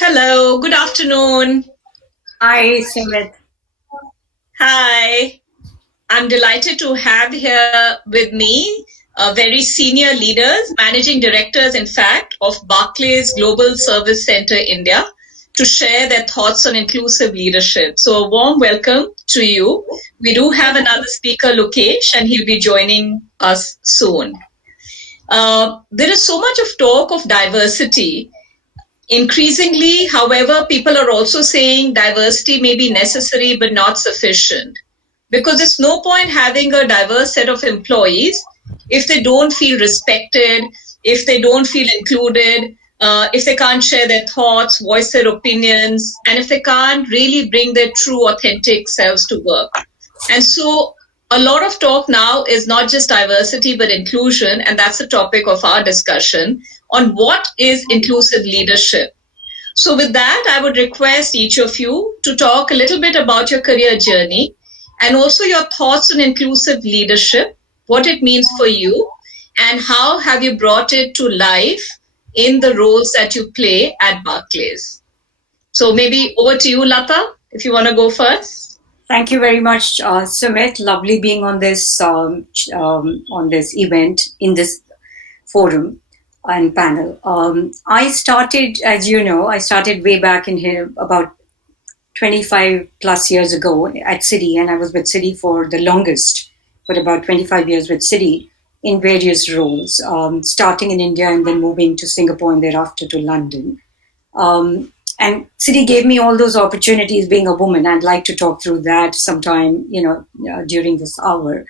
Hello, good afternoon. Hi, Sumit. Hi, I'm delighted to have here with me very senior leaders, managing directors, in fact, of Barclays Global Service Center India to share their thoughts on inclusive leadership. So, a warm welcome to you. We do have another speaker, Lokesh, and he'll be joining us soon. There is so much of talk of diversity. Increasingly, however, people are also saying diversity may be necessary but not sufficient because there's no point having a diverse set of employees if they don't feel respected, if they don't feel included, if they can't share their thoughts, voice their opinions, and if they can't really bring their true, authentic selves to work. And so a lot of talk now is not just diversity, but inclusion. And that's the topic of our discussion on what is inclusive leadership. So, with that, I would request each of you to talk a little bit about your career journey and also your thoughts on inclusive leadership, what it means for you, and how have you brought it to life in the roles that you play at Barclays. So, maybe over to you, Latha, if you want to go first. Thank you very much, Sumit. Lovely being on this event in this forum and panel. I started, as you know, I started way back in here about 25 plus years ago at Citi, and I was with Citi for the longest, for about 25 years with Citi in various roles, starting in India and then moving to Singapore and thereafter to London. And Citi gave me all those opportunities being a woman. I'd like to talk through that sometime, during this hour.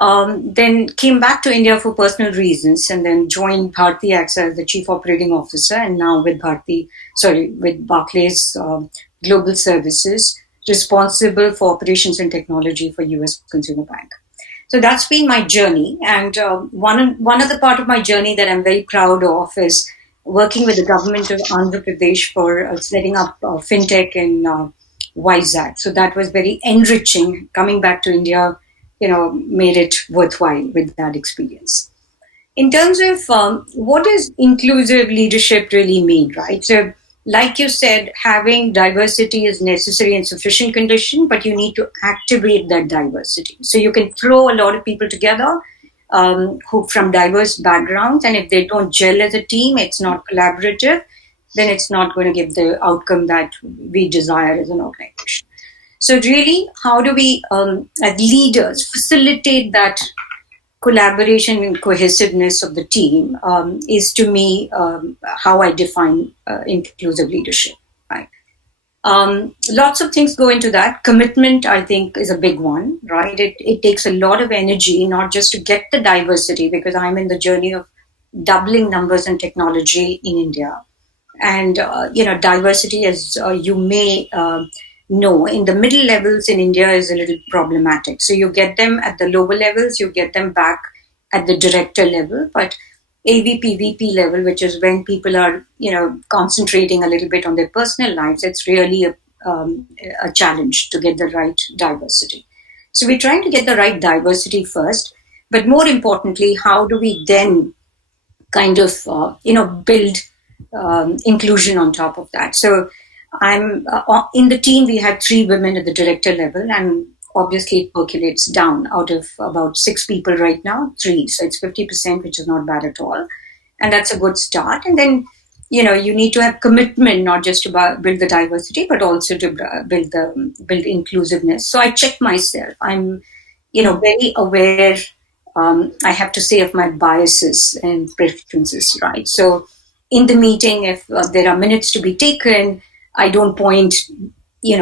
Then came back to India for personal reasons and then joined Bharti Axa as the Chief Operating Officer and now with with Barclays Global Services, responsible for operations and technology for US Consumer Bank. So that's been my journey. And one other part of my journey that I'm very proud of is working with the government of Andhra Pradesh for setting up fintech in Vizag. So that was very enriching. Coming back to India, made it worthwhile with that experience. In terms of what does inclusive leadership really mean, right? So, like you said, having diversity is necessary and sufficient condition, but you need to activate that diversity. So you can throw a lot of people together who from diverse backgrounds, and if they don't gel as a team, it's not collaborative, then it's not going to give the outcome that we desire as an organization. So really, how do we, as leaders, facilitate that collaboration and cohesiveness of the team is to me how I define inclusive leadership. Right? Lots of things go into that. Commitment, I think, is a big one, right? It takes a lot of energy, not just to get the diversity, because I'm in the journey of doubling numbers in technology in India. And, diversity, as you may know, in the middle levels in India is a little problematic. So you get them at the lower levels, you get them back at the director level, but AVP, VP level, which is when people are, concentrating a little bit on their personal lives, it's really a challenge to get the right diversity. So we're trying to get the right diversity first, but more importantly, how do we then kind of, build inclusion on top of that? So I'm in the team, we have 3 women at the director level, and obviously it percolates down. Out of about 6 people right now, 3. So it's 50%, which is not bad at all. And that's a good start. And then, you need to have commitment, not just to build the diversity, but also to build inclusiveness. So I check myself. I'm, very aware, I have to say, of my biases and preferences, right? So in the meeting, if there are minutes to be taken, I don't point, in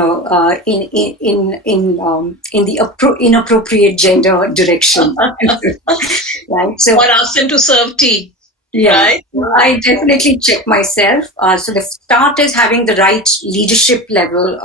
the inappropriate gender direction, right? So, Or ask them to serve tea, yeah, right? I definitely check myself. So the start is having the right leadership level,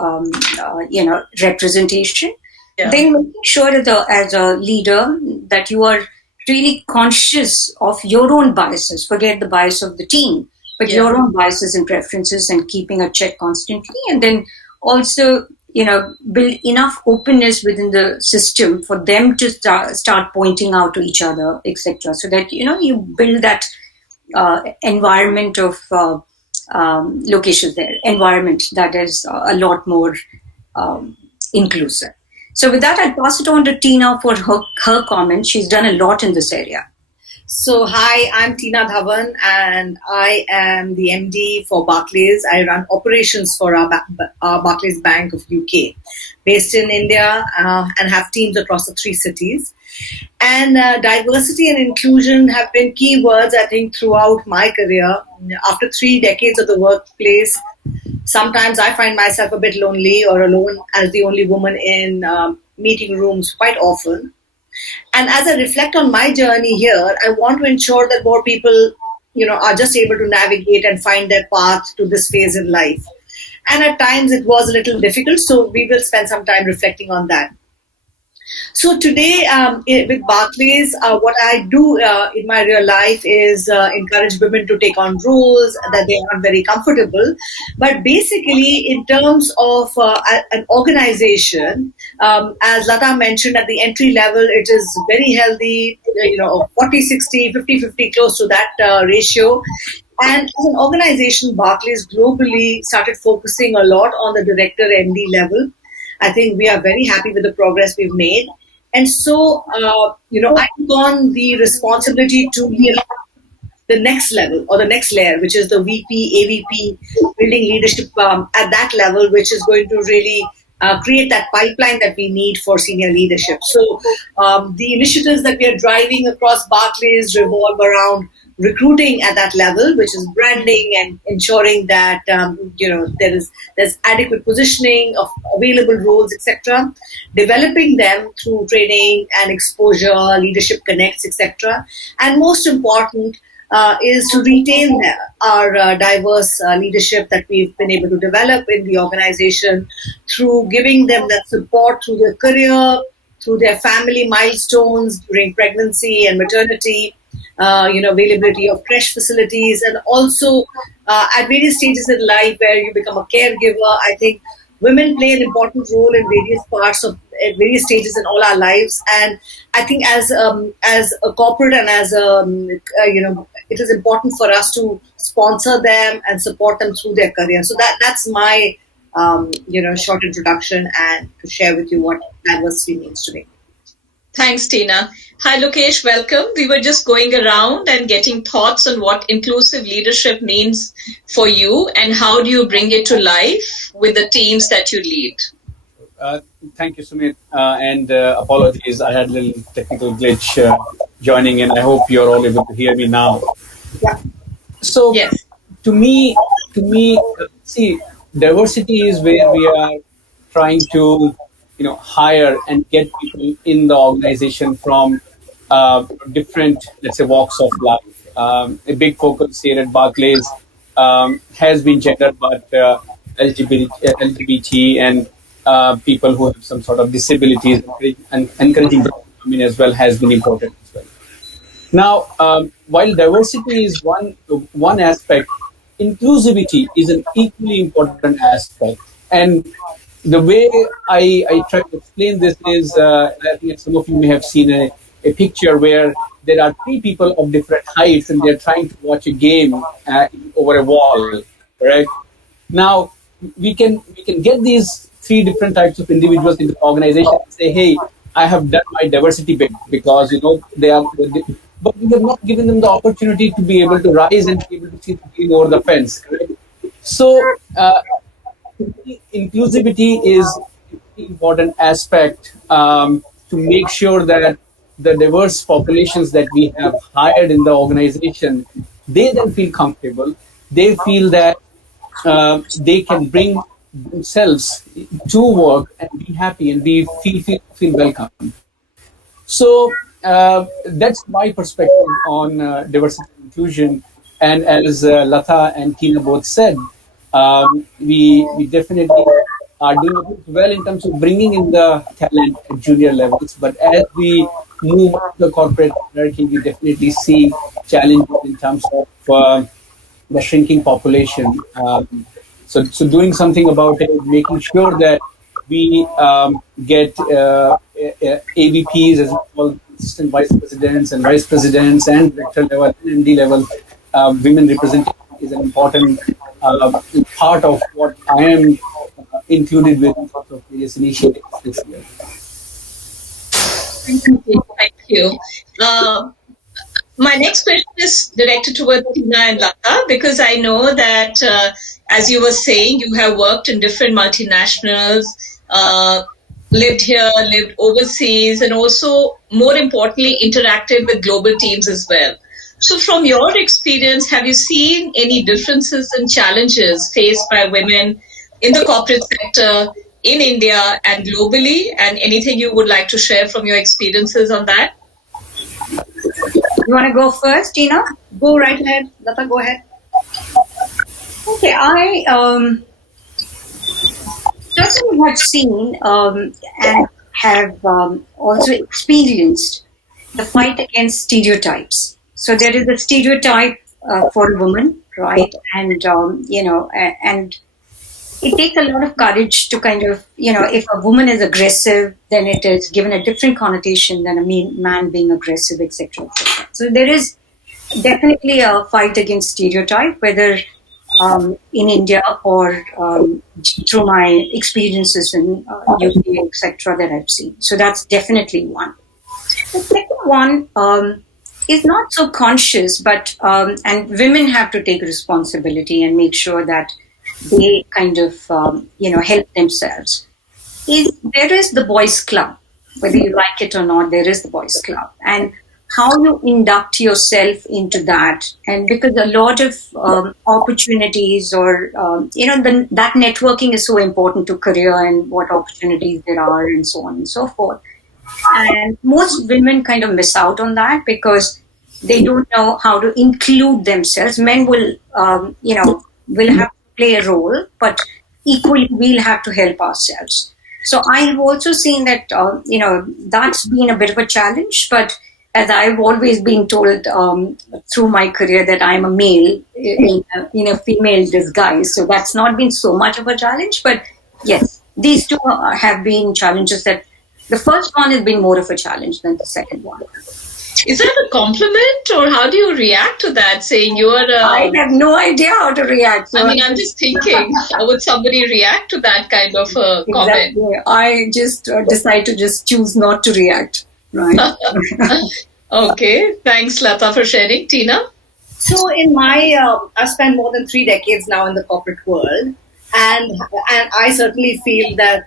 representation. Yeah. Then making sure as a leader that you are really conscious of your own biases. Forget the bias of the team, but your own biases and preferences, and keeping a check constantly. And then also, build enough openness within the system for them to start pointing out to each other, etc. So that, you build that environment of Lokesh is there, environment that is a lot more inclusive. So with that, I'll pass it on to Tina for her comment. She's done a lot in this area. So, hi, I'm Tina Dhawan, and I am the MD for Barclays. I run operations for our Barclays Bank of UK, based in India, and have teams across the 3 cities. And diversity and inclusion have been key words, I think, throughout my career. After 3 decades of the workplace, sometimes I find myself a bit lonely or alone as the only woman in meeting rooms quite often. And as I reflect on my journey here, I want to ensure that more people, are just able to navigate and find their path to this phase in life. And at times it was a little difficult, so we will spend some time reflecting on that. So today with Barclays, what I do in my real life is encourage women to take on roles that they aren't very comfortable. But basically, in terms of an organization, as Latha mentioned, at the entry level, it is very healthy, 40-60, 50-50, close to that ratio. And as an organization, Barclays globally started focusing a lot on the director MD level. I think we are very happy with the progress we've made. And so, I took on the responsibility to lead the next level or the next layer, which is the VP, AVP, building leadership at that level, which is going to really create that pipeline that we need for senior leadership. So the initiatives that we are driving across Barclays revolve around recruiting at that level, which is branding and ensuring that there's adequate positioning of available roles, etc. Developing them through training and exposure, leadership connects, etc. And most important is to retain our diverse leadership that we've been able to develop in the organization through giving them that support through their career, through their family milestones during pregnancy and maternity. Availability of creche facilities, and also at various stages in life where you become a caregiver. I think women play an important role in at various stages in all our lives. And I think as a corporate and as it is important for us to sponsor them and support them through their career. So that's my short introduction and to share with you what diversity means to me. Thanks, Tina. Hi, Lokesh. Welcome. We were just going around and getting thoughts on what inclusive leadership means for you and how do you bring it to life with the teams that you lead. Thank you, Sumit. And apologies, I had a little technical glitch joining in. I hope you're all able to hear me now. Yeah. So, yes. to me, see, diversity is where we are trying to hire and get people in the organization from different, let's say, walks of life. A big focus here at Barclays has been gender, but LGBT and people who have some sort of disabilities and encouraging them to come in as well has been important as well. Now, while diversity is one aspect, inclusivity is an equally important aspect. And the way I try to explain this is, I think some of you may have seen a picture where there are 3 people of different heights and they're trying to watch a game over a wall, right? Now, we can get these 3 different types of individuals in the organization and say, hey, I have done my diversity bit because, but we have not given them the opportunity to be able to rise and be able to see the game over the fence, right? So, inclusivity is an important aspect to make sure that the diverse populations that we have hired in the organization, they then feel comfortable. They feel that they can bring themselves to work and be happy and feel welcome. So that's my perspective on diversity and inclusion. And as Latha and Tina both said, we definitely are doing well in terms of bringing in the talent at junior levels. But as we move up the corporate hierarchy, we definitely see challenges in terms of the shrinking population. So doing something about it, making sure that we get AVPs, as we call assistant vice presidents and vice presidents and director level and MD level women representation is an important part of what I am included with in terms of various initiatives this year. Thank you. My next question is directed towards Tina and Latha, because I know that, as you were saying, you have worked in different multinationals, lived here, lived overseas, and also, more importantly, interacted with global teams as well. So from your experience, have you seen any differences and challenges faced by women in the corporate sector in India and globally, and anything you would like to share from your experiences on that? You want to go first, Tina? Go right ahead. Latha, go ahead. Okay, I certainly have seen and have also experienced the fight against stereotypes. So there is a stereotype for a woman, right? And and it takes a lot of courage to kind of, if a woman is aggressive, then it is given a different connotation than a man being aggressive, etc., etc. So there is definitely a fight against stereotype, whether in India or through my experiences in UK, etc., that I've seen. So that's definitely one. The second one is not so conscious, but and women have to take responsibility and make sure that they kind of help themselves. There is the boys' club, whether you like it or not. There is the boys' club, and how you induct yourself into that, and because a lot of opportunities or that networking is so important to career and what opportunities there are and so on and so forth. And most women kind of miss out on that because they don't know how to include themselves. Men will will have to play a role, but equally we'll have to help ourselves. So I have also seen that that's been a bit of a challenge, but as I've always been told through my career that I'm a male in a female disguise, so that's not been so much of a challenge. But yes, these two have been challenges. That the first one has been more of a challenge than the second one. Is that a compliment, or how do you react to that? Saying you're I have no idea how to react. So I'm just thinking, how would somebody react to that kind of a comment? Exactly. I just decide to just choose not to react. Right. Okay. Thanks, Latha, for sharing. Tina? So in I've spent more than 3 decades now in the corporate world. And I certainly feel that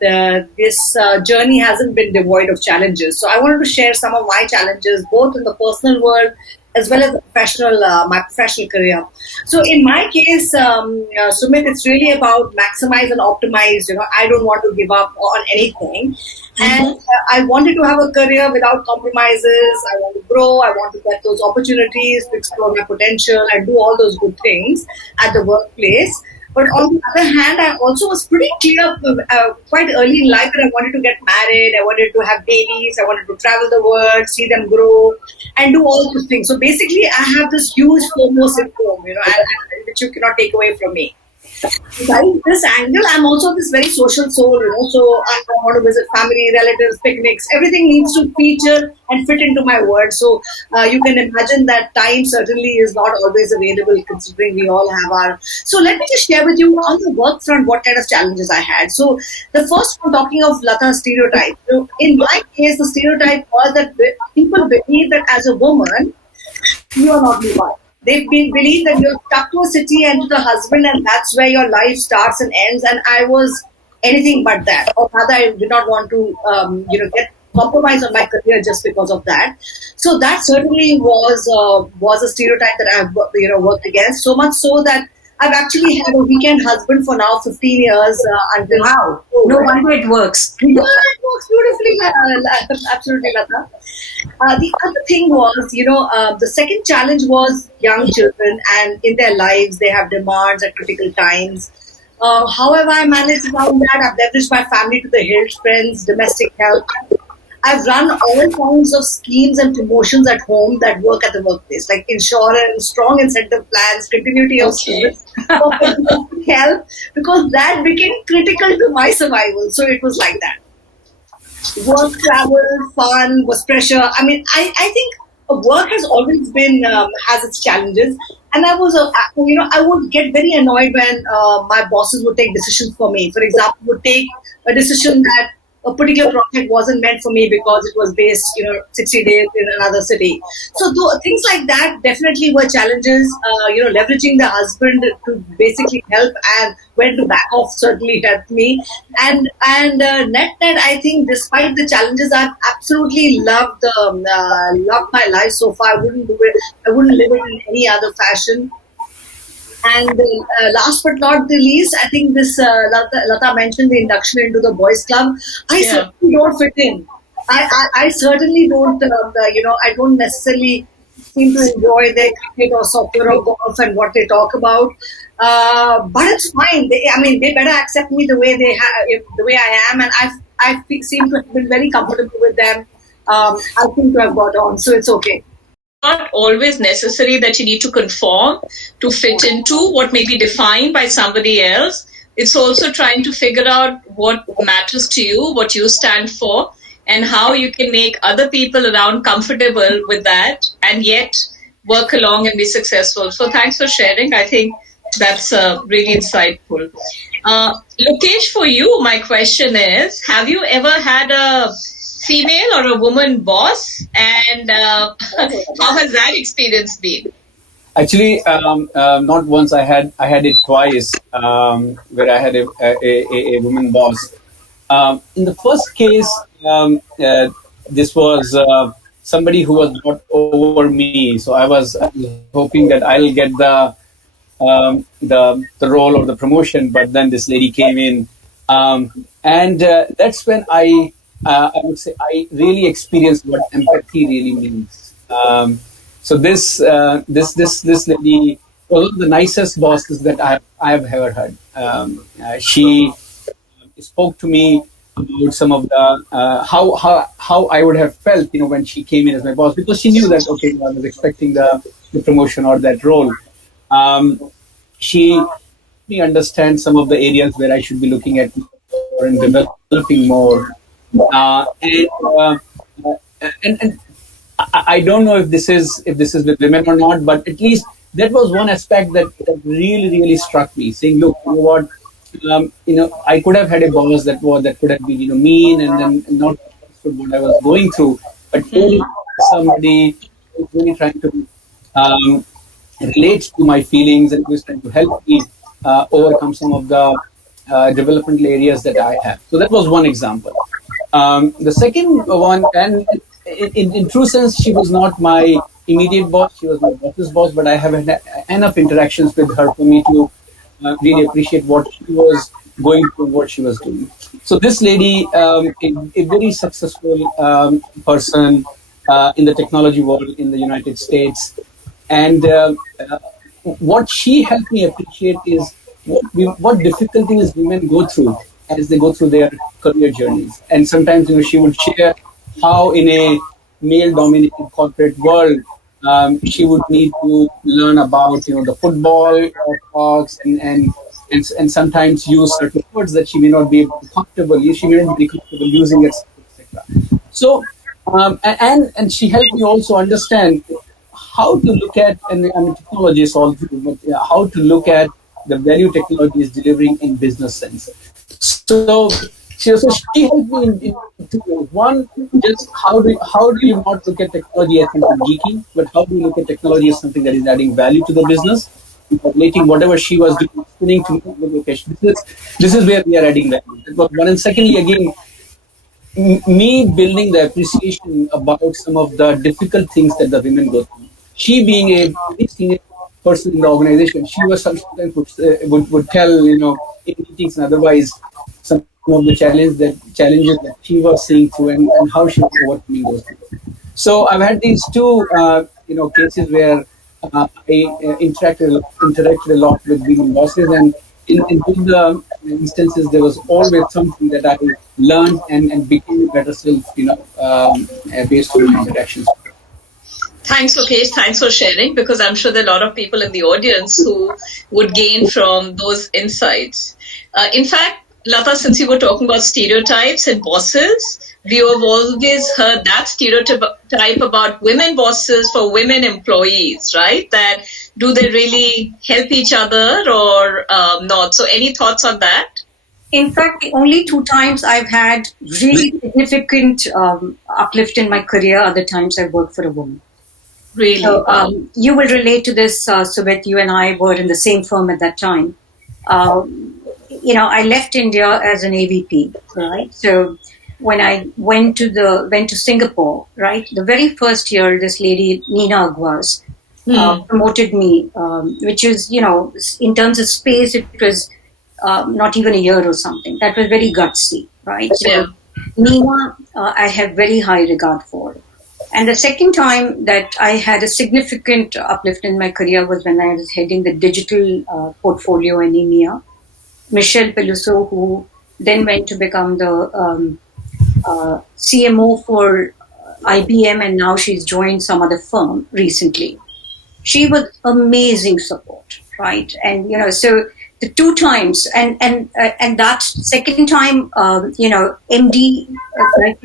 this journey hasn't been devoid of challenges. So I wanted to share some of my challenges, both in the personal world as well as my professional career. So in my case, Sumit, it's really about maximize and optimize. I don't want to give up on anything. And I wanted to have a career without compromises. I want to grow. I want to get those opportunities to explore my potential and do all those good things at the workplace. But on the other hand, I also was pretty clear quite early in life that I wanted to get married, I wanted to have babies, I wanted to travel the world, see them grow, and do all those things. So basically, I have this huge FOMO syndrome, which you cannot take away from me. Besides this angle, I'm also this very social soul, so I want to visit family, relatives, picnics. Everything needs to feature and fit into my world. So you can imagine that time certainly is not always available, considering we all have our... So let me just share with you on the work front what kind of challenges I had. So the first one, talking of Latha's stereotype. So in my case, the stereotype was that people believe that as a woman, you are not the wife. They believe that you're stuck to a city and to the husband, and that's where your life starts and ends. And I was anything but that. Or rather, I did not want to, get compromised on my career just because of that. So that certainly was a stereotype that I've worked against. So much so that I've actually had a weekend husband for now 15 years until wow. No wonder it works. Yeah, it works beautifully. Absolutely, Latha. The other thing was, the second challenge was young children, and in their lives, they have demands at critical times. However, I managed around that. I've leveraged my family to the hilt, friends, domestic help. I've run all kinds of schemes and promotions at home that work at the workplace, like insurance, strong incentive plans, continuity of service, help, because that became critical to my survival. So it was like that. Work, travel, fun, was pressure. I mean, I think work has always been has its challenges, and I would get very annoyed when my bosses would take decisions for me. For example, would take a decision that a particular project wasn't meant for me because it was based 60 days in another city. So things like that definitely were challenges. Leveraging the husband to basically help and when to back off certainly helped me. And net, I think despite the challenges, I've absolutely loved my life so far. I wouldn't live it in any other fashion. And last but not the least, I think this Latha mentioned the induction into the boys' club. I certainly don't fit in. I certainly don't. I don't necessarily seem to enjoy their cricket or soccer or golf and what they talk about. But it's fine. They better accept me the way the way I am, and seem to have been very comfortable with them. I seem to have got on, so it's okay. Not always necessary that you need to conform to fit into what may be defined by somebody else. It's also trying to figure out what matters to you, what you stand for, and how you can make other people around comfortable with that and yet work along and be successful. So thanks for sharing. I think that's really insightful. Lokesh, for you, my question is, have you ever had a female or a woman boss, and how has that experience been? Actually, not once. I had it twice, where I had a woman boss. In the first case, this was somebody who was not over me, so I was hoping that I'll get the role or the promotion. But then this lady came in, and that's when I would say I really experienced what empathy really means. So this lady was one of the nicest bosses that I have ever had. She spoke to me about some of the how I would have felt, when she came in as my boss, because she knew that I was expecting the promotion or that role. She helped me understand some of the areas where I should be looking at more and developing more. And I don't know if this is with women or not, but at least that was one aspect that really struck me. Saying, look, you know what, I could have had a boss that could have been mean and then not understood what I was going through, but really somebody who was really trying to relate to my feelings and who was trying to help me overcome some of the developmental areas that I have. So that was one example. The second one, and in true sense, she was not my immediate boss. She was my boss's boss, but I have had enough interactions with her for me to really appreciate what she was going through, what she was doing. So this lady, a very successful person in the technology world in the United States, and what she helped me appreciate is what difficulties women go through as they go through their career journeys. And sometimes, she would share how in a male-dominated corporate world, she would need to learn about, the football talks and sometimes use certain words that she may not be comfortable. She may not be comfortable using it, etc. So, and she helped me also understand how to look at, and I'm a technologist also, but how to look at the value technology is delivering in business sense. So she helped me in two ways. One, just how do you not look at technology as something geeky, but how do you look at technology as something that is adding value to the business, relating whatever she was doing, explaining to me with Lokesh. This is where we are adding value. That was one. And secondly, again, me building the appreciation about some of the difficult things that the women go through. She being a very senior person in the organization, she was sometimes would tell, in meetings and otherwise, some of the challenges that she was seeing through and how she was overcoming those things. So I've had these two, cases where I interacted a lot with women bosses, and in both the instances, there was always something that I learned and became a better self, based on my interactions. Thanks, Lokesh. Thanks for sharing, because I'm sure there are a lot of people in the audience who would gain from those insights. In fact, Latha, since you were talking about stereotypes and bosses, we have always heard that stereotype about women bosses for women employees, right? That do they really help each other or not? So any thoughts on that? In fact, the only 2 times I've had really significant uplift in my career are the times I worked for a woman. Really? So, you will relate to this, Sumit. You and I were in the same firm at that time. I left India as an AVP, right? So when I went to Singapore, right, the very first year, this lady Nina Agwas promoted me, which is, in terms of space, it was not even a year or something. That was very gutsy, right? So Yeah. Nina, I have very high regard for. And the second time that I had a significant uplift in my career was when I was heading the digital portfolio in EMEA. Michelle Peluso, who then went to become the CMO for IBM, and now she's joined some other firm recently. She was amazing support, right? And so the 2 times, and that second time, MD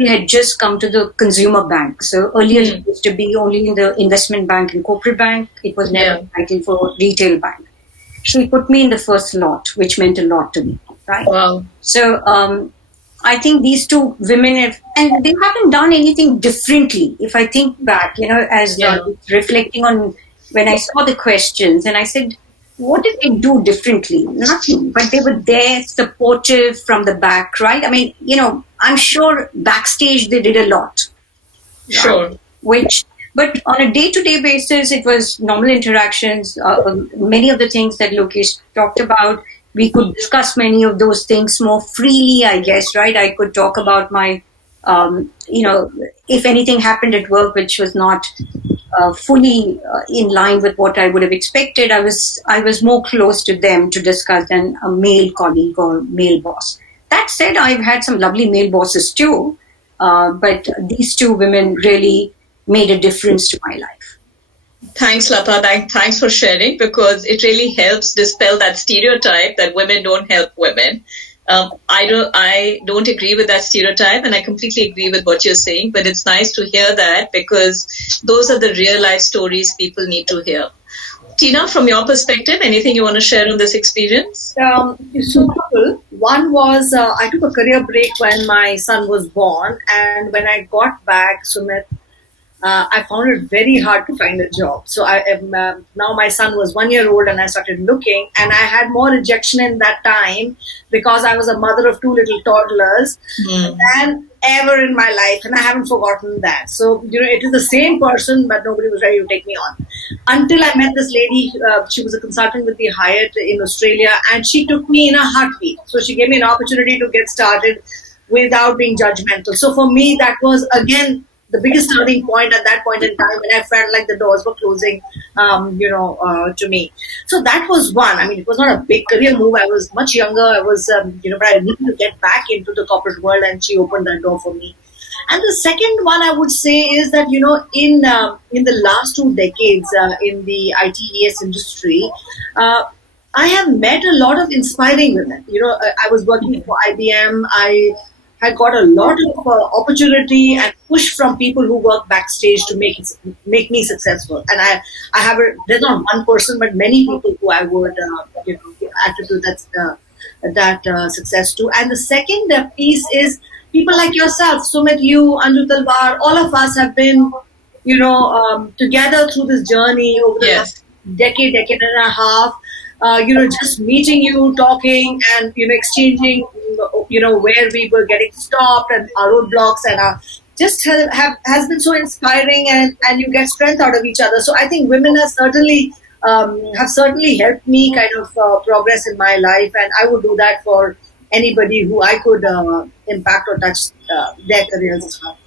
had just come to the consumer bank. So earlier it used to be only in the investment bank and corporate bank. It was never titled for retail bank. She put me in the first lot, which meant a lot to me, right? Wow. So I think these 2 women and they haven't done anything differently. If I think back, as reflecting on when I saw the questions, and I said, what did they do differently? Nothing, but they were there, supportive from the back, right? I mean, I'm sure backstage they did a lot. Sure. But on a day-to-day basis, it was normal interactions. Many of the things that Lokesh talked about, we could discuss many of those things more freely, I guess, right? I could talk about my, if anything happened at work which was not fully in line with what I would have expected, I was more close to them to discuss than a male colleague or male boss. That said, I've had some lovely male bosses too, but these 2 women really made a difference to my life. Thanks, Latha. Thanks for sharing, because it really helps dispel that stereotype that women don't help women. I don't agree with that stereotype, and I completely agree with what you're saying. But it's nice to hear that, because those are the real life stories people need to hear. Tina, from your perspective, anything you want to share on this experience? So couple. One was I took a career break when my son was born, and when I got back, Sumit, I found it very hard to find a job. So I am now my son was 1 year old, and I started looking, and I had more rejection in that time because I was a mother of 2 little toddlers than ever in my life, and I haven't forgotten that. So it is the same person, but nobody was ready to take me on until I met this lady. She was a consultant with the Hyatt in Australia, and she took me in a heartbeat. So she gave me an opportunity to get started without being judgmental. So for me, that was again the biggest turning point at that point in time, when I felt like the doors were closing, to me. So that was one. I mean, it was not a big career move. I was much younger. I was, but I needed to get back into the corporate world, and she opened that door for me. And the second one I would say is that, in the last 2 decades in the ITES industry, I have met a lot of inspiring women. I was working for IBM. I had got a lot of opportunity and push from people who work backstage to make me successful. And I have there's not one person, but many people who I would attribute that success to. And the second piece is people like yourself, Sumit, you, Anju Talwar, all of us have been together through this journey over the last decade and a half. Just meeting you, talking, and exchanging, where we were getting stopped and our roadblocks, and just has been so inspiring, and you get strength out of each other. So I think women have certainly helped me kind of progress in my life, and I would do that for anybody who I could impact or touch their careers as well.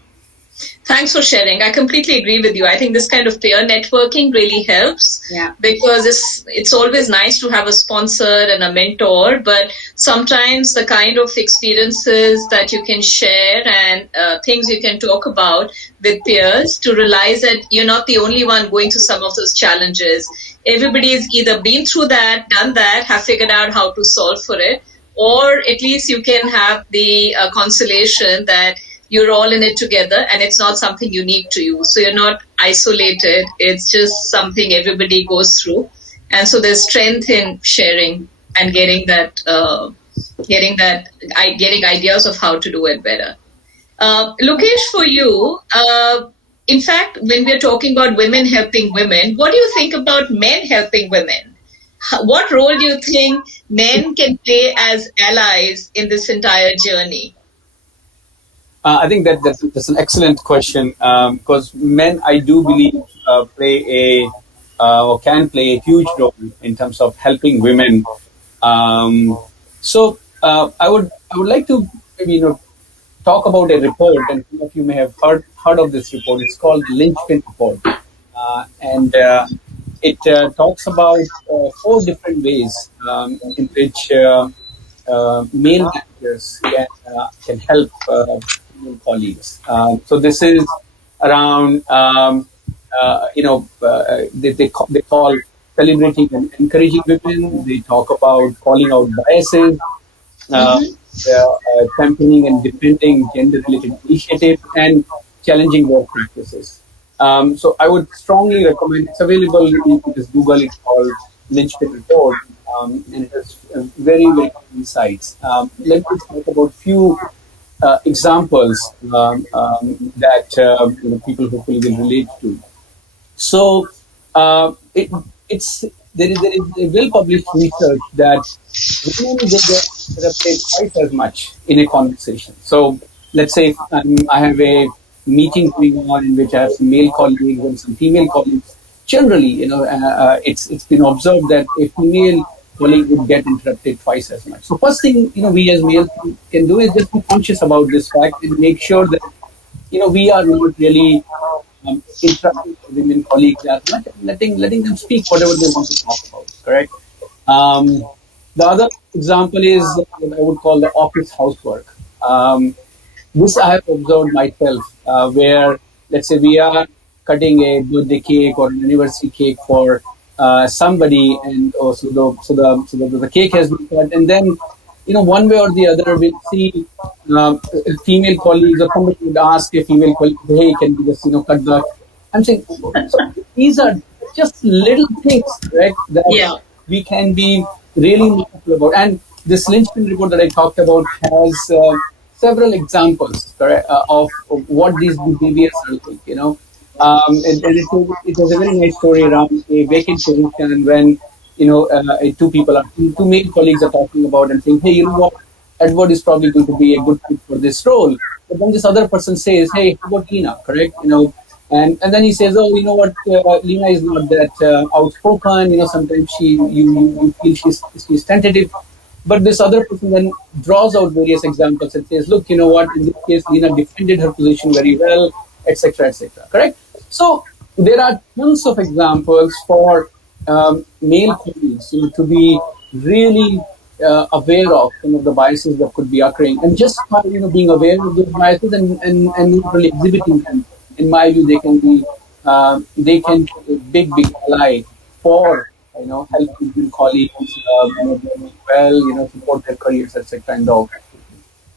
Thanks for sharing. I completely agree with you. I think this kind of peer networking really helps, because it's always nice to have a sponsor and a mentor, but sometimes the kind of experiences that you can share and things you can talk about with peers, to realize that you're not the only one going through some of those challenges. Everybody's either been through that, done that, have figured out how to solve for it, or at least you can have the consolation that you're all in it together, and it's not something unique to you. So you're not isolated. It's just something everybody goes through. And so there's strength in sharing and getting ideas of how to do it better. Lokesh, for you, in fact, when we're talking about women helping women, what do you think about men helping women? What role do you think men can play as allies in this entire journey? I think that's an excellent question, because men, I do believe, play or can play a huge role in terms of helping women. I would like to maybe talk about a report, and some of you may have heard of this report. It's called the Lynchpin Report, and it talks about four different ways in which male managers can help female colleagues. So this is around they call celebrating and encouraging women. They talk about calling out biases. Championing and defending gender-related initiatives and challenging work practices. So I would strongly recommend. It's available. You can just Google it, called Lynchpin Report, and it has very good insights. Let me talk about few examples that people hopefully will relate to. So there is a well-published research that women they get interrupted twice as much in a conversation. So let's say I have a meeting going on in which I have some male colleagues and some female colleagues. Generally, it's been observed that a female colleague would get interrupted twice as much. So first thing we as males can do is just be conscious about this fact and make sure that we are not really interrupting women colleagues as much, letting them speak whatever they want to talk about. Correct. The other example is what I would call the office housework. This I have observed myself, where let's say we are cutting a birthday cake or an anniversary cake for somebody, and so the cake has been cut, and then one way or the other we'll see female colleagues, or somebody would ask a female colleague, "Hey, can we just cut the?" I'm saying, so these are just little things, right? That we can be really mindful about. And this Lynchpin report that I talked about has several examples, correct, of what these behaviors are like. And it was a very nice story around a vacant position when two male colleagues are talking about and saying, "Hey, you know what? Edward is probably going to be a good fit for this role." But then this other person says, "Hey, how about Lena?" Correct? And then he says, "Oh, you know what? Lena is not that outspoken. Sometimes you feel she's tentative." But this other person then draws out various examples and says, "Look, you know what? In this case, Lena defended her position very well, etc., etc." Correct? So there are tons of examples for male colleagues to be really aware of the biases that could be occurring, and just by being aware of those biases and not really exhibiting them. In my view, they can be a big ally for helping colleagues support their careers, etc. And all.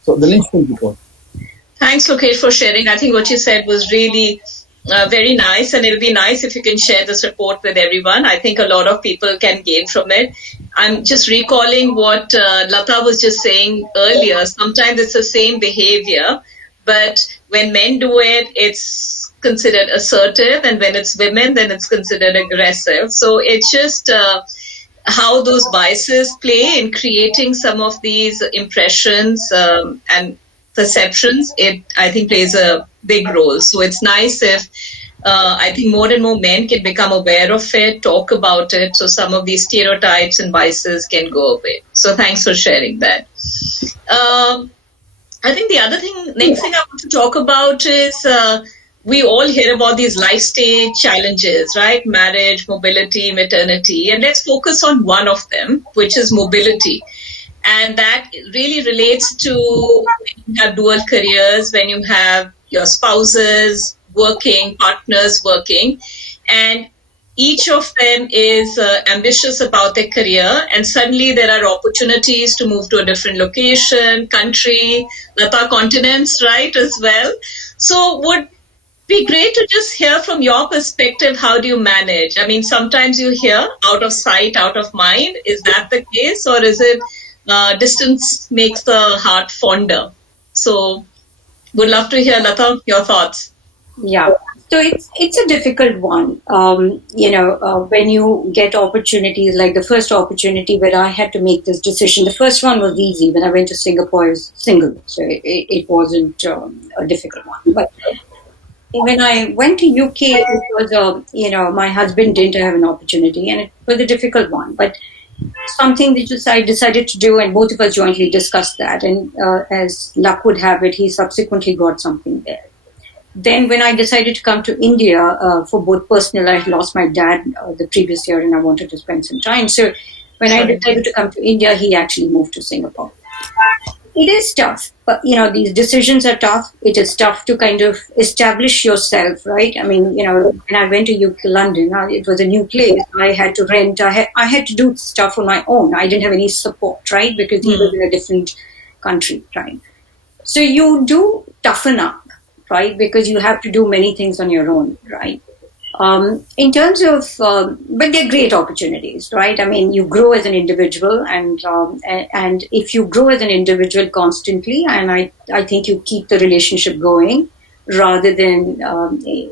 So the Lynchpin report. Thanks, Lokesh, for sharing. I think what you said was really very nice, and it'll be nice if you can share this report with everyone. I think a lot of people can gain from it. I'm just recalling what Latha was just saying earlier. Sometimes it's the same behavior, but when men do it, it's considered assertive, and when it's women, then it's considered aggressive. So it's just how those biases play in creating some of these impressions and perceptions. It, I think, plays a big role. So it's nice if I think more and more men can become aware of it, talk about it, so some of these stereotypes and biases can go away. So thanks for sharing that. I think the next thing I want to talk about is we all hear about these life stage challenges, right? Marriage, mobility, maternity, and let's focus on one of them, which is mobility. And that really relates to when you have dual careers, when you have your spouses working, partners working. And each of them is ambitious about their career, and suddenly there are opportunities to move to a different location, country, Latha, continents, right, as well. So would be great to just hear from your perspective, how do you manage? I mean, sometimes you hear out of sight, out of mind. Is that the case, or is it distance makes the heart fonder? So would love to hear, Latha, your thoughts. Yeah. So it's a difficult one. When you get opportunities, like the first opportunity where I had to make this decision, the first one was easy. When I went to Singapore, I was single, so it wasn't a difficult one. But when I went to UK, it was my husband didn't have an opportunity, and it was a difficult one. But something that I decided to do, and both of us jointly discussed that. And as luck would have it, he subsequently got something there. Then when I decided to come to India for both personal, I had lost my dad the previous year and I wanted to spend some time. So when I decided to come to India, he actually moved to Singapore. It is tough, but these decisions are tough. It is tough to kind of establish yourself, right? I mean, when I went to UK, London, it was a new place. I had to rent. I had to do stuff on my own. I didn't have any support, right? Because he was in a different country, right? So you do toughen up, right? Because you have to do many things on your own, right? In terms of, but they're great opportunities, right? I mean, you grow as an individual, and if you grow as an individual constantly, and I think you keep the relationship going rather than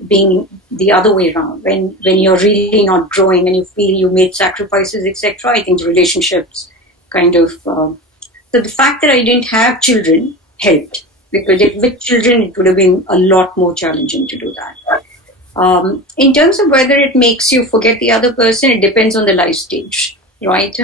being the other way around. When you're really not growing and you feel you made sacrifices, etc., I think the relationships kind of. So the fact that I didn't have children helped, because with children it would have been a lot more challenging to do that. In terms of whether it makes you forget the other person, it depends on the life stage, right?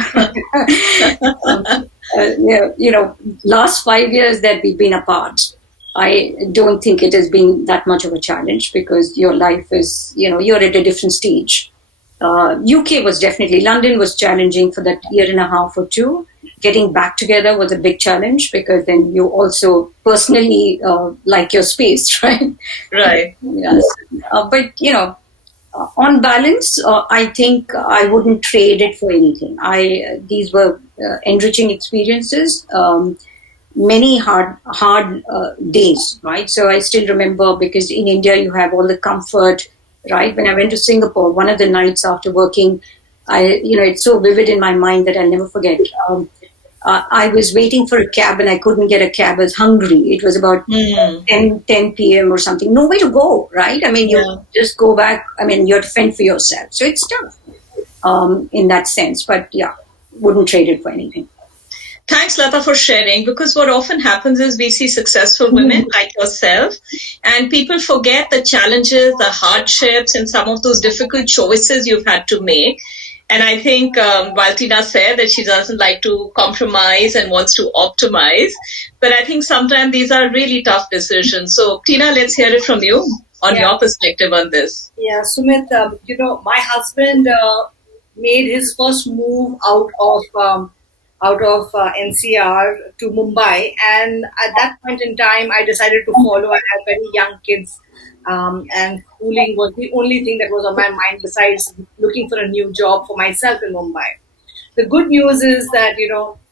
Last 5 years that we've been apart, I don't think it has been that much of a challenge, because your life is, you're at a different stage. UK was definitely, London was challenging for that year and a half or two. Getting back together was a big challenge, because then you also personally like your space, right? Right. Yes. But, on balance, I think I wouldn't trade it for anything. These were enriching experiences, many hard days, right? So I still remember, because in India you have all the comfort, right? When I went to Singapore, one of the nights after working, it's so vivid in my mind that I'll never forget. I was waiting for a cab and I couldn't get a cab. I was hungry. It was about 10 p.m. or something. Nowhere to go, right? I mean, you just go back. I mean, you have to fend for yourself. So it's tough in that sense. But yeah, wouldn't trade it for anything. Thanks, Latha, for sharing, because what often happens is we see successful women like yourself, and people forget the challenges, the hardships, and some of those difficult choices you've had to make. And I think while Tina said that she doesn't like to compromise and wants to optimize, but I think sometimes these are really tough decisions. So Tina, let's hear it from you on your perspective on this. Yeah, Sumit, my husband made his first move out of NCR to Mumbai, and at that point in time, I decided to follow. I had very young kids. And schooling was the only thing that was on my mind besides looking for a new job for myself in Mumbai. The good news is that,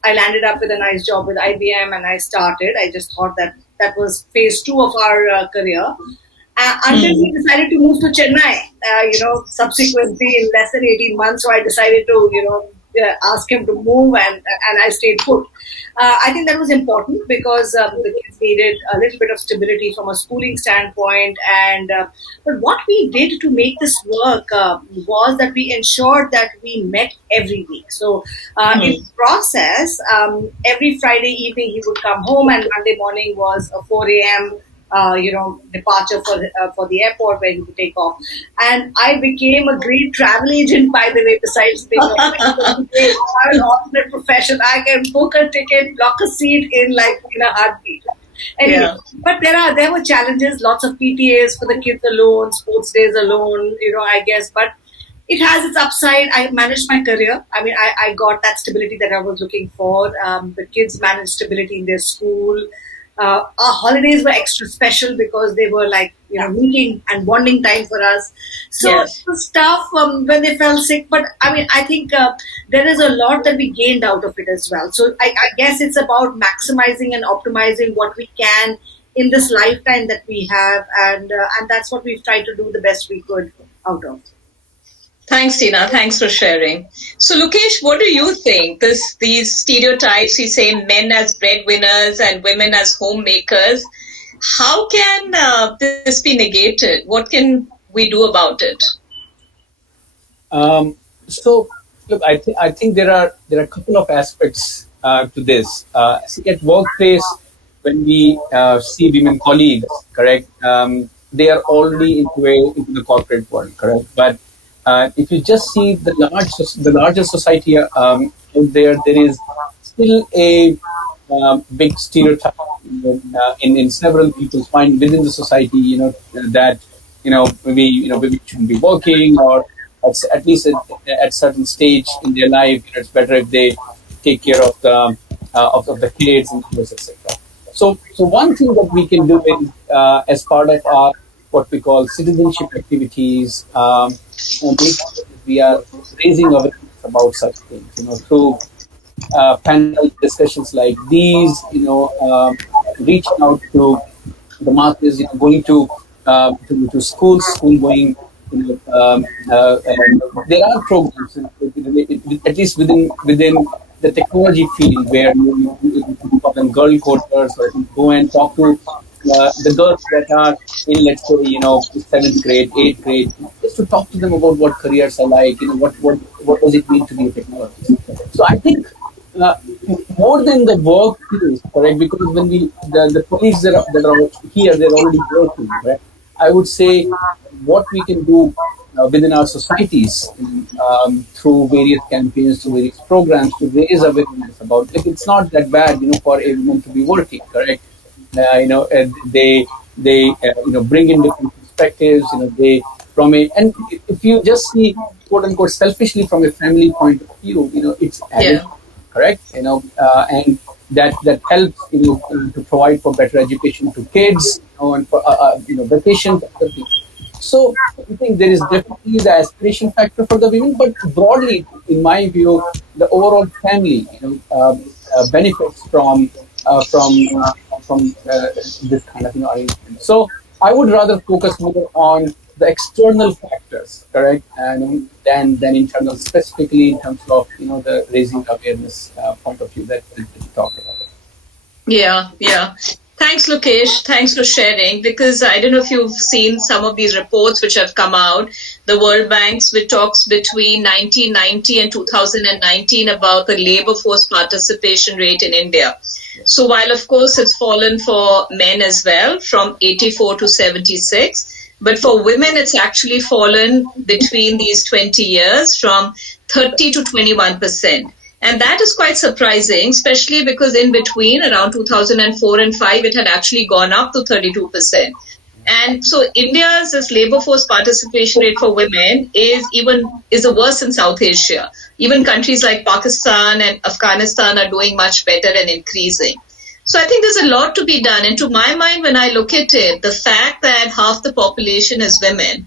I landed up with a nice job with IBM and I started. I just thought that was phase 2 of our career. Until we decided to move to Chennai, subsequently in less than 18 months. So I decided to, ask him to move, and I stayed put. I think that was important because the kids needed a little bit of stability from a schooling standpoint. But what we did to make this work was that we ensured that we met every week. So in the process, every Friday evening he would come home, and Monday morning was a 4 a.m. Departure for the airport where you could take off. And I became a great travel agent, by the way, besides being an alternate profession. I can book a ticket, block a seat in a heartbeat. Anyway, but there were challenges, lots of PTAs for the kids alone, sports days alone, I guess. But it has its upside. I managed my career. I mean, I got that stability that I was looking for. The kids managed stability in their school. Our holidays were extra special because they were like, meeting and bonding time for us. So Yes. it was tough when they fell sick. But I mean, I think there is a lot that we gained out of it as well. So I guess it's about maximizing and optimizing what we can in this lifetime that we have. And that's what we've tried to do the best we could out of. Thanks, Tina. Thanks for sharing. So, Lokesh, what do you think? These stereotypes, we say men as breadwinners and women as homemakers, how can this be negated? What can we do about it? So, look, I think there are a couple of aspects to this. See, at workplace, when we see women colleagues, correct, they are already into the corporate world, correct. But if you just see the larger society out there is still a big stereotype in several people's mind within the society. That maybe women shouldn't be working, or at least at certain stage in their life, it's better if they take care of the kids and others, etc. So one thing that we can do is as part of our what we call citizenship activities, make sure that we are raising awareness about such things, through panel discussions like these, reaching out to the masses, going to schools, school going. There are programs, at least within the technology field, where you call them girl coders, or you go and talk to the girls that are in, let's say, seventh grade, eighth grade, just to talk to them about what careers are like, what does it mean to be a technologist. So I think more than the work is correct, because when the colleagues that are here, they're already working, right? I would say what we can do within our societies, through various campaigns, through various programs, to raise awareness about it. It's not that bad, for a woman to be working, correct? And they bring in different perspectives. And if you just see, quote unquote, selfishly from a family point of view, it's added, correct? And that helps to provide for better education to kids, and for vacation. So I think there is definitely the aspiration factor for the women, but broadly, in my view, the overall family benefits from this kind of arrangement. So I would rather focus more on the external factors, correct, and than internal, specifically in terms of the raising awareness point of view that we talked about. Yeah. Thanks, Lokesh. Thanks for sharing, because I don't know if you've seen some of these reports which have come out, the World Bank's, which talks between 1990 and 2019 about the labor force participation rate in India. So while, of course, it's fallen for men as well from 84 to 76, but for women, it's actually fallen between these 20 years from 30 to 21%. And that is quite surprising, especially because in between, around 2004 and 5, it had actually gone up to 32%. And so India's this labor force participation rate for women is the worst in South Asia. Even countries like Pakistan and Afghanistan are doing much better and increasing. So I think there's a lot to be done. And to my mind, when I look at it, the fact that half the population is women,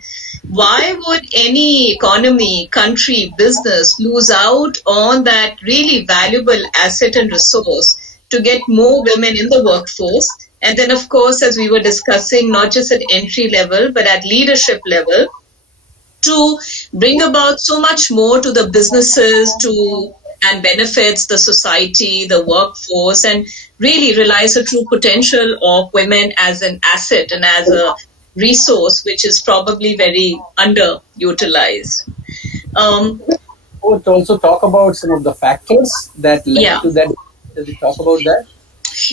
why would any economy, country, business lose out on that really valuable asset and resource to get more women in the workforce? And then, of course, as we were discussing, not just at entry level, but at leadership level, to bring about so much more to the businesses and benefits the society, the workforce, and really realize the true potential of women as an asset and as a resource, which is probably very underutilized. To also talk about some of the factors that led to that. Does it talk about that?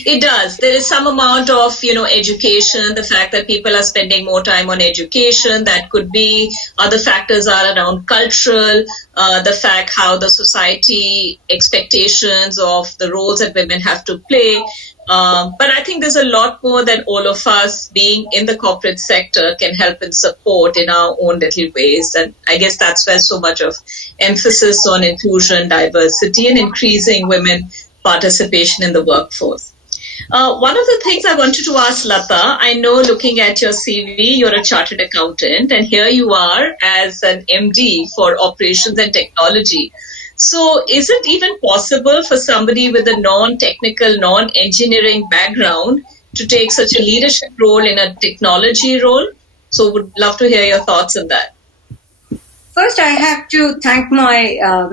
It does. There is some amount of, education, the fact that people are spending more time on education. That could be. Other factors are around cultural, the fact how the society expectations of the roles that women have to play. But I think there's a lot more that all of us being in the corporate sector can help and support in our own little ways. And I guess that's where so much of emphasis on inclusion, diversity, and increasing women participation in the workforce. One of the things I wanted to ask Latha, I know looking at your CV, you're a chartered accountant, and here you are as an MD for operations and technology. So, is it even possible for somebody with a non-technical, non-engineering background to take such a leadership role in a technology role? So, would love to hear your thoughts on that. First, I have to thank my, all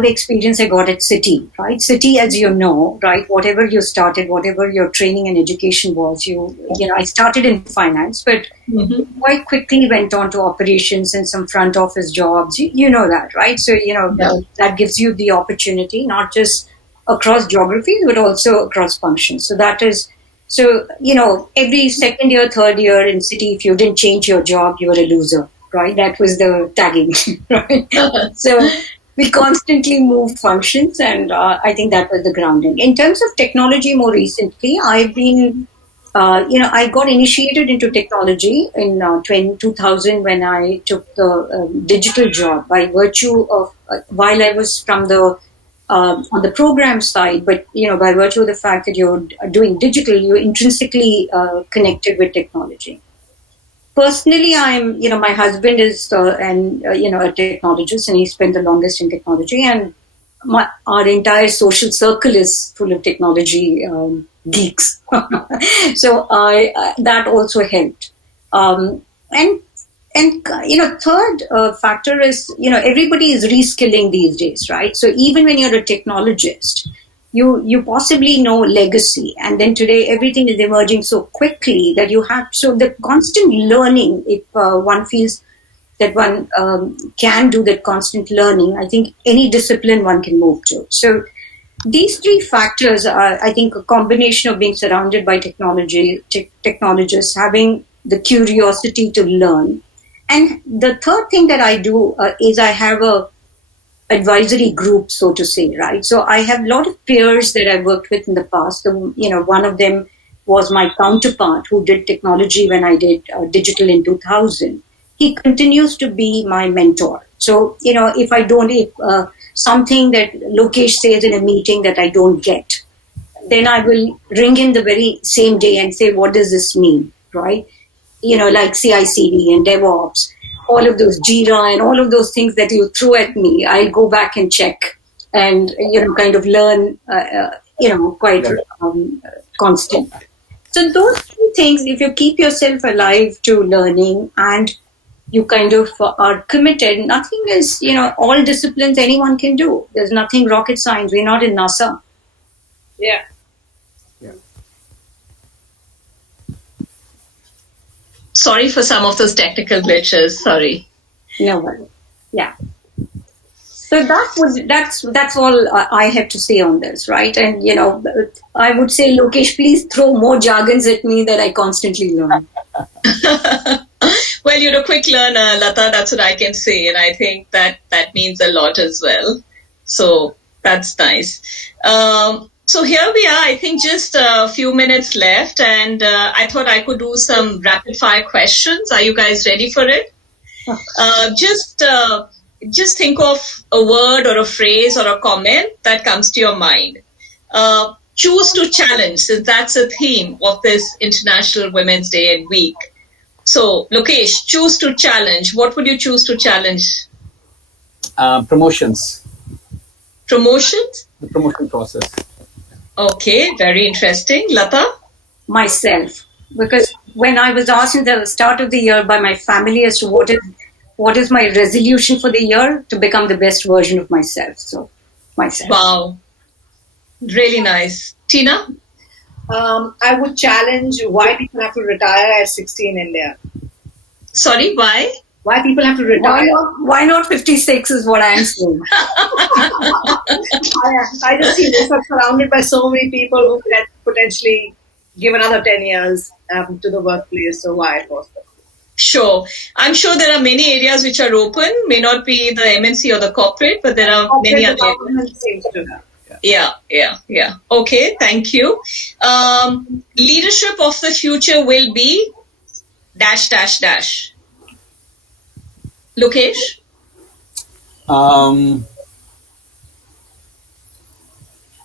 the experience I got at City, right? City, as you know, right? Whatever you started, whatever your training and education was, I started in finance, but quite quickly went on to operations and some front office jobs. You know that, right? So, that gives you the opportunity, not just across geographies, but also across functions. So that is, every second year, third year in City, if you didn't change your job, you were a loser. Right, that was the tagging. Right, so we constantly moved functions, and I think that was the grounding. In terms of technology, more recently, I've been, I got initiated into technology in 2000 when I took the digital job by virtue of while I was from the on the program side, but by virtue of the fact that you're doing digital, you're intrinsically connected with technology. Personally, my husband is, a technologist, and he spent the longest in technology, and our entire social circle is full of technology geeks. So that also helped. And third factor is, everybody is reskilling these days, right? So even when you're a technologist, you possibly know legacy, and then today everything is emerging so quickly that you have, so the constant learning, if one feels that one can do that constant learning, I think any discipline one can move to. So these three factors are, I think, a combination of being surrounded by technologists, having the curiosity to learn. And the third thing that I do is I have a advisory group, so to say, right? So I have a lot of peers that I worked with in the past. One of them was my counterpart who did technology when I did digital in 2000. He continues to be my mentor. So, if something that Lokesh says in a meeting that I don't get, then I will ring in the very same day and say, what does this mean, right? Like CI/CD and DevOps, all of those Jira and all of those things that you threw at me, I go back and check and, kind of learn, quite constant. So those three things, if you keep yourself alive to learning and you kind of are committed, nothing is, all disciplines anyone can do. There's nothing rocket science. We're not in NASA. Yeah. Sorry for some of those technical glitches. Sorry. No worries. Yeah. So that's all I have to say on this, right? And I would say, Lokesh, please throw more jargons at me that I constantly learn. Well, you're a quick learner, Latha. That's what I can say, and I think that means a lot as well. So that's nice. So here we are. I think just a few minutes left, and I thought I could do some rapid fire questions. Are you guys ready for it? Just think of a word or a phrase or a comment that comes to your mind. Choose to challenge, since that's a theme of this International Women's Day and Week. So, Lokesh, choose to challenge. What would you choose to challenge? Promotions. Promotions? The promotion process. Okay, very interesting. Latha? Myself. Because when I was asked at the start of the year by my family as to what is my resolution for the year, to become the best version of myself. So, myself. Wow. Really nice. Tina? I would challenge why people have to retire at 60 in India. Sorry, why? Why people have to retire? Why not 56 is what I'm saying. I just see myself surrounded by so many people who can potentially give another 10 years to the workplace. So why it was that? Sure. I'm sure there are many areas which are open, may not be the MNC or the corporate, but there are many other areas. Seems to have. Yeah. Okay, thank you. Leadership of the future will be ... Lokesh?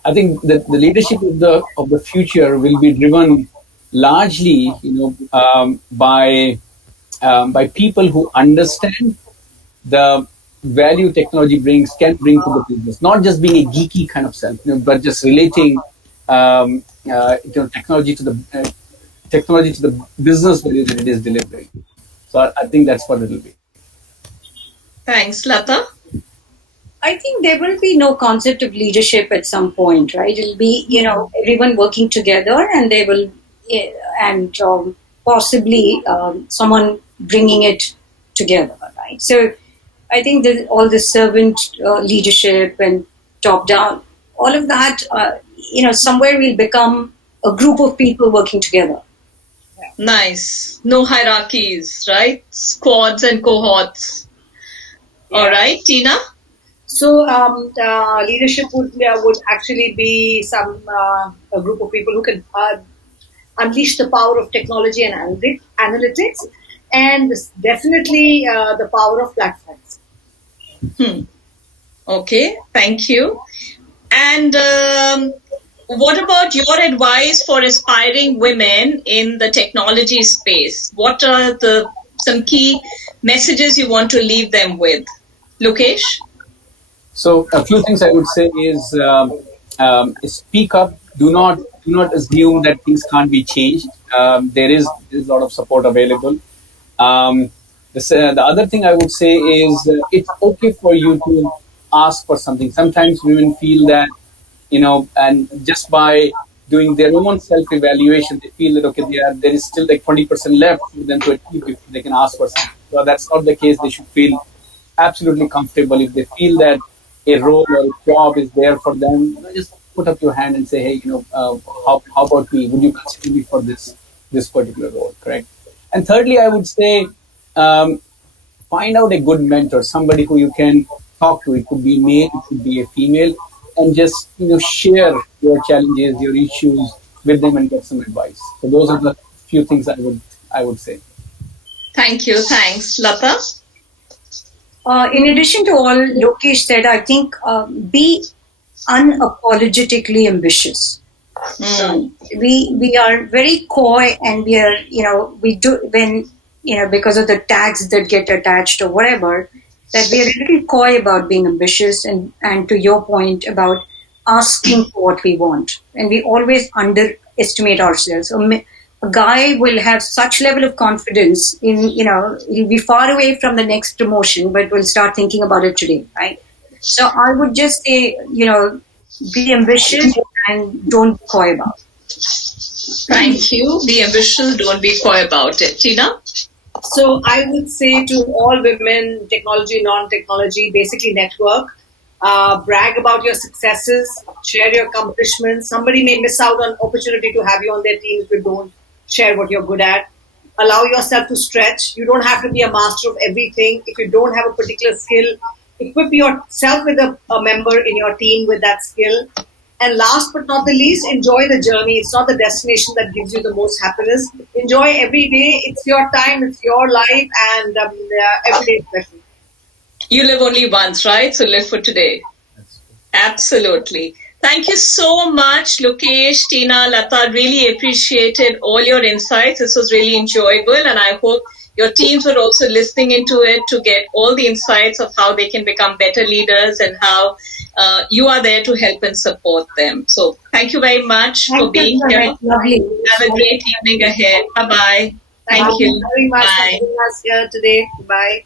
I think that the leadership of the future will be driven largely, by people who understand the value technology can bring to the business. Not just being a geeky kind of self, but just relating, technology to the business value that it is delivering. So I think that's what it will be. Thanks, Latha. I think there will be no concept of leadership at some point, right? It'll be, everyone working together, and they will, and possibly someone bringing it together, right? So I think that all the servant leadership and top down, all of that, somewhere will become a group of people working together. Nice. No hierarchies, right? Squads and cohorts. Yeah. All right, Tina? So leadership would actually be a group of people who can unleash the power of technology and analytics, and definitely the power of platforms. Okay, thank you. And what about your advice for aspiring women in the technology space? What are some key messages you want to leave them with? Lokesh? So a few things I would say is speak up. Do not assume that things can't be changed. There is a lot of support available. The other thing I would say is it's okay for you to ask for something. Sometimes women feel that, and just by doing their own self-evaluation, they feel that, okay, there is still like 20% left for them to achieve before they can ask for something. So that's not the case. They should feel absolutely comfortable. If they feel that a role or a job is there for them, just put up your hand and say, hey, how about me? Would you consider me for this particular role, correct? And thirdly, I would say, find out a good mentor, somebody who you can talk to. It could be male, it could be a female, and just share your challenges, your issues with them, and get some advice. So those are the few things I would say. Thank you. Thanks. Latha? In addition to all Lokesh said, I think be unapologetically ambitious. We are very coy, and we are we do when because of the tags that get attached or whatever, that we are a little coy about being ambitious, and to your point about asking for what we want, and we always underestimate ourselves. A guy will have such level of confidence in, he'll be far away from the next promotion, but will start thinking about it today, right? So I would just say, be ambitious and don't be coy about it. Thank you. Be ambitious, don't be coy about it. Tina? So I would say to all women, technology, non-technology, basically network, brag about your successes, share your accomplishments. Somebody may miss out on opportunity to have you on their team if you don't share what you're good at. Allow yourself to stretch. You don't have to be a master of everything. If you don't have a particular skill, equip yourself with a member in your team with that skill. And last but not the least, enjoy the journey. It's not the destination that gives you the most happiness. Enjoy every day. It's your time, it's your life, and every day is special. You live only once, right? So live for today. Absolutely. Thank you so much, Lokesh, Tina, Latha. Really appreciated all your insights. This was really enjoyable, and I hope your teams were also listening into it to get all the insights of how they can become better leaders and how you are there to help and support them. So thank you very much for being here. Lovely. Have a great evening ahead. Bye-bye. Thank you. Very much Bye. for being us here today. Bye.